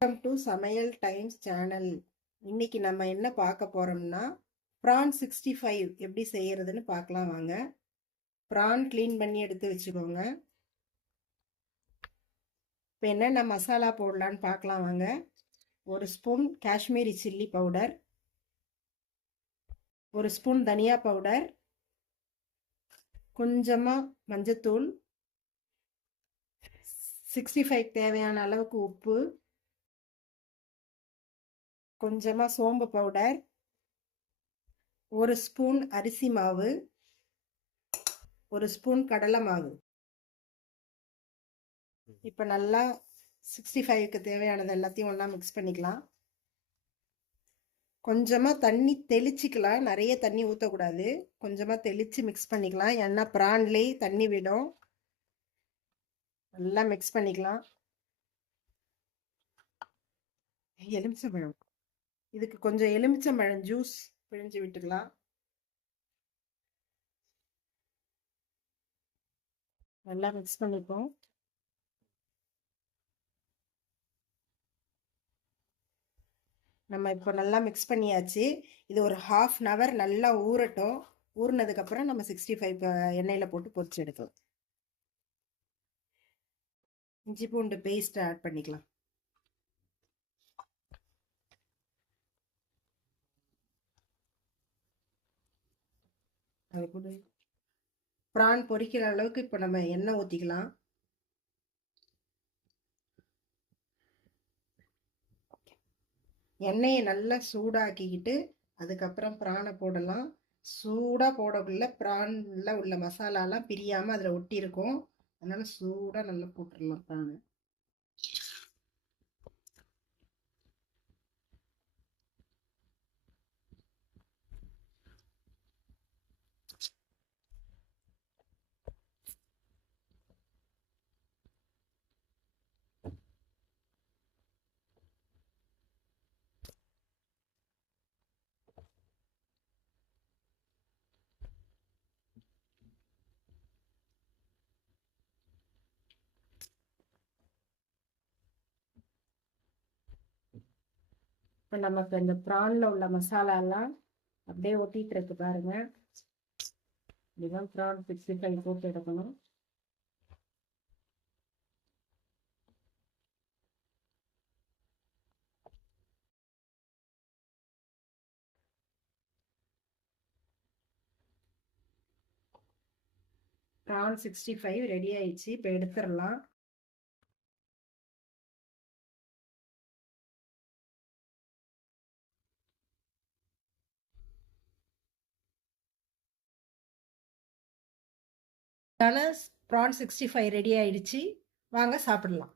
Welcome to சமையல் times channel. இன்னைக்கு நம்ம என்ன பார்க்க போறோம்னா ப்ரான் 65 எப்படி செய்யறதுன்னு பார்க்கலாம் வாங்க. ப்ரான் க்ளீன் பண்ணி எடுத்து வச்சுக்கோங்க. இப்போ என்னென்ன மசாலா போடலான்னு பார்க்கலாம் வாங்க. ஒரு ஸ்பூன் காஷ்மீரி சில்லி பவுடர், ஒரு ஸ்பூன் தனியா பவுடர், கொஞ்சமாக மஞ்சத்தூள், 65 தேவையான அளவுக்கு உப்பு, கொஞ்சமாக சோம்பு பவுடர், ஒரு ஸ்பூன் அரிசி மாவு, ஒரு ஸ்பூன் கடலை மாவு. இப்போ நல்லா 65க்கு தேவையானது எல்லாத்தையும் ஒன்றா மிக்ஸ் பண்ணிக்கலாம். கொஞ்சமாக தண்ணி தெளிச்சிக்கலாம், நிறைய தண்ணி ஊற்றக்கூடாது. கொஞ்சமாக தெளித்து மிக்ஸ் பண்ணிக்கலாம், ஏன்னா ப்ரான்லேயே தண்ணி விடும். நல்லா மிக்ஸ் பண்ணிக்கலாம். எலுமிச்சம்பழம், இதுக்கு கொஞ்சம் எலுமிச்சம்பழம் ஜூஸ் பிழிஞ்சு விட்டுக்கலாம். நல்லா மிக்ஸ் பண்ணிப்போம். நம்ம இப்போ நல்லா மிக்ஸ் பண்ணியாச்சு. இது ஒரு 1/2 hour நல்லா ஊறட்டும். ஊறினதுக்கப்புறம் நம்ம 65 எண்ணெயில் போட்டு பொரிச்சு எடுக்கலாம். இஞ்சி பூண்டு பேஸ்ட் ஆட் பண்ணிக்கலாம். அது கூட ப்ரான் பொரிக்கிற அளவுக்கு இப்போ நம்ம எண்ணெய் ஊற்றிக்கலாம். எண்ணெயை நல்லா சூடாக்கிக்கிட்டு அதுக்கப்புறம் ப்ரானை போடலாம். சூடாக போடக்குள்ள ப்ரானில் உள்ள மசாலாலாம் பிரியாமல் அதில் ஒட்டி இருக்கும். அதனால் சூடாக நல்லா போட்டுடலாம் ப்ரானை. இப்போ நமக்கு இந்த ப்ரானில் உள்ள மசாலாலாம் அப்படியே ஒட்டிகிட்டு இருக்கு பாருங்க. இதுதான் ப்ரான் 65 போட்டு எடுக்கணும். ப்ரான் 65 ரெடி ஆயிடுச்சு. இப்போ எடுத்துடலாம். ப்ரான் 65 ரெடி ஆயிடுச்சு. வாங்க சாப்பிடலாம்.